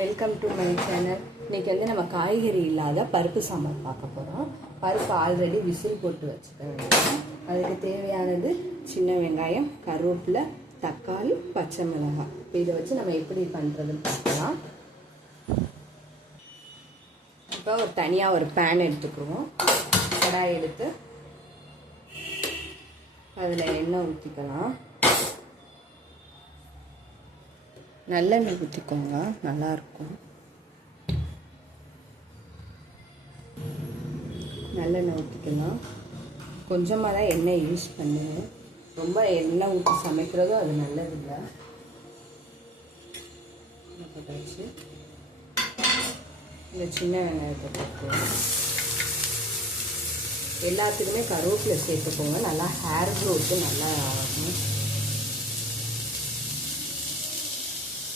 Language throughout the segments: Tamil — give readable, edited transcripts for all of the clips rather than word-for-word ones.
Welcome to my channel. இன்றைக்கி நம்ம காய்கறி இல்லாத பருப்பு சாம்பார் பார்க்க போகிறோம். பருப்பு ஆல்ரெடி விசில் போட்டு வச்சுக்க வேண்டாம். அதுக்கு தேவையானது சின்ன வெங்காயம், கருவேப்பிலை, தக்காளி, பச்சை மிளகாய். இப்போ இதை வச்சு நம்ம எப்படி பண்ணுறதுன்னு பார்க்கலாம். இப்போ தனியாக ஒரு பேன் எடுத்துக்குவோம். கடாய் எடுத்து அதில் எண்ணெய் ஊற்றிக்கலாம். நல்லெண்ணெய் ஊற்றிக்கோங்க, நல்லாயிருக்கும். நல்லெண்ணெய் ஊற்றிக்கலாம். கொஞ்சமாக தான் எண்ணெய் யூஸ் பண்ணுவேன். ரொம்ப எண்ணெய் ஊற்றி சமைக்கிறதும் அது நல்லதில்லை. போட்டாச்சு. இந்த சின்ன வெங்காயத்தை போட்டுக்கோங்க. எல்லாத்துக்குமே கருவேப்பிலை சேர்த்துக்கோங்க. நல்லா ஹேர் க்ரோத்து நல்லா ஆகும்.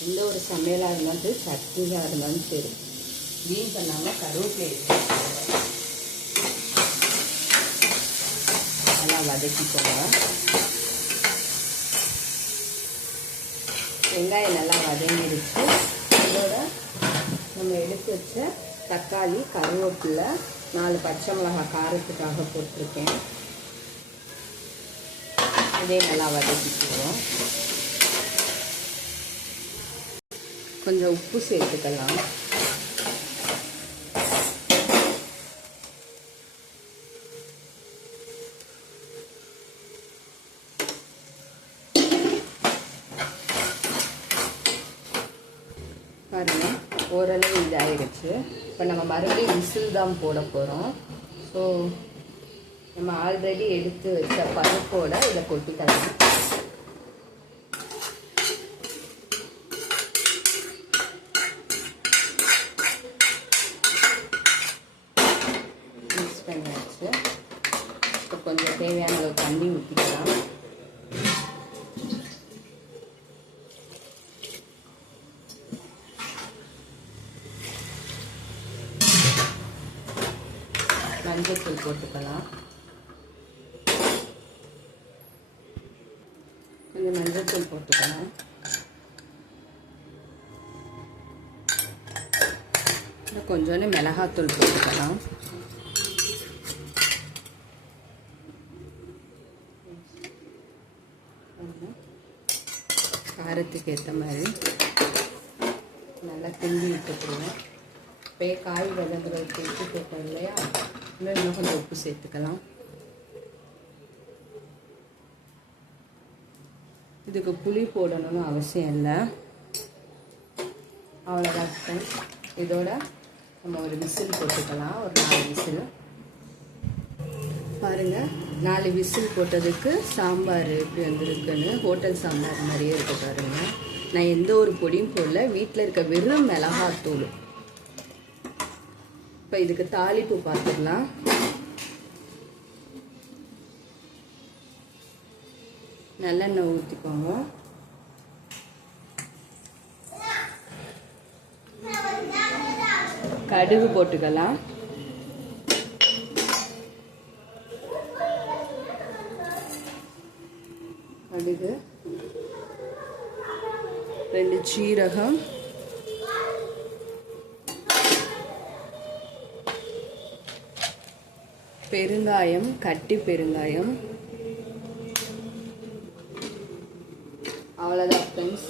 எந்த ஒரு சமையலாக இருந்தாலும் சரி, சட்னியாக இருந்தாலும் சரி, வீண் பண்ணாமல் கருவேப்பிலை நல்லா வதக்கிக்கோங்க. வெங்காயம் நல்லா வதங்கிடுச்சு. இதோட நம்ம எடுத்து வச்ச தக்காளி, கருவேப்பிலை, 4 பச்சை மிளகாய் காரத்துக்காக போட்டிருக்கேன். இதே நல்லா வதக்கிக்குவோம். கொஞ்சம் உப்பு சேர்த்துக்கலாம். பாருங்க, ஓரளவு இதாகிடுச்சு. இப்போ நம்ம மறுபடியும் விசில் தான் போட போகிறோம். ஸோ நம்ம ஆல்ரெடி எடுத்து வச்ச பருப்போட இதை கொட்டிக்கலாம். மிக்ஸ் பண்ணியாச்சு. இப்போ கொஞ்சம் தேவையான அளவு தண்ணி ஊற்றிக்கலாம். மஞ்சள் போட்டுக்கலாம். கொஞ்சம் மஞ்சள் போட்டுக்கலாம். கொஞ்சோண்டு மிளகாத்தூள் போட்டுக்கலாம். காரத்துக்கு ஏற்ற மாதிரி நல்லா கிண்டி விட்டுக்குருவோம். இப்போ காய் வதங்குறதுக்கு உப்பு போட்டோம் இல்லையா, இன்னும் கொஞ்சம் உப்பு சேர்த்துக்கலாம். இதுக்கு புளி போடணும்னு அவசியம் இல்லை. அவ்வளோதான். இதோட நம்ம ஒரு விசில் போட்டுக்கலாம். ஒரு 4 விசில். பாருங்கள், 4 விசில் போட்டதுக்கு சாம்பார் எப்படி வந்திருக்குன்னு ஹோட்டல் சாம்பார் மாதிரியே இருக்கு. பாருங்கள், நான் எந்த ஒரு பொடியும் போடல. வீட்டில் இருக்க வெறும் மிளகாத்தூள். இப்போ இதுக்கு தாளிப்பு பார்த்துக்கலாம். நல்லெண்ணெய் ஊற்றிக்கோங்க. கடுகு போட்டுக்கலாம். கடுகு, 2 சீரகம், பெருங்காயம், கட்டி பெருங்காயம். அவ்வளோதான் ஃப்ரெண்ட்ஸ்.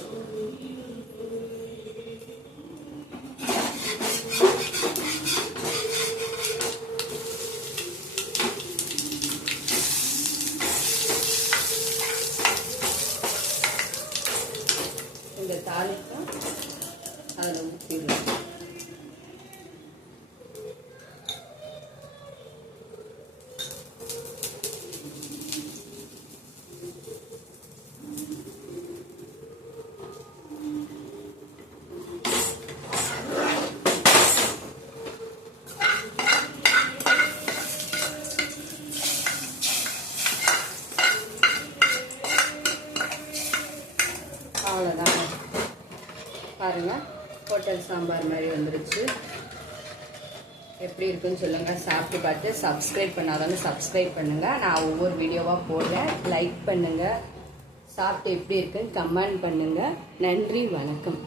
இந்த தாளிப்பை அதில் ஊற்றிடலாம். அவ்வளோதான். பாருங்கள், ஹோட்டல் சாம்பார் மாதிரி வந்துருச்சு. எப்படி இருக்குன்னு சொல்லுங்கள். சாப்பிட்டு பார்த்து சப்ஸ்கிரைப் பண்ணாதவங்க சப்ஸ்கிரைப் பண்ணுங்கள். நான் ஒவ்வொரு வீடியோவாக போடுறேன். லைக் பண்ணுங்கள். சாப்பிட்டு எப்படி இருக்குன்னு கமெண்ட் பண்ணுங்கள். நன்றி, வணக்கம்.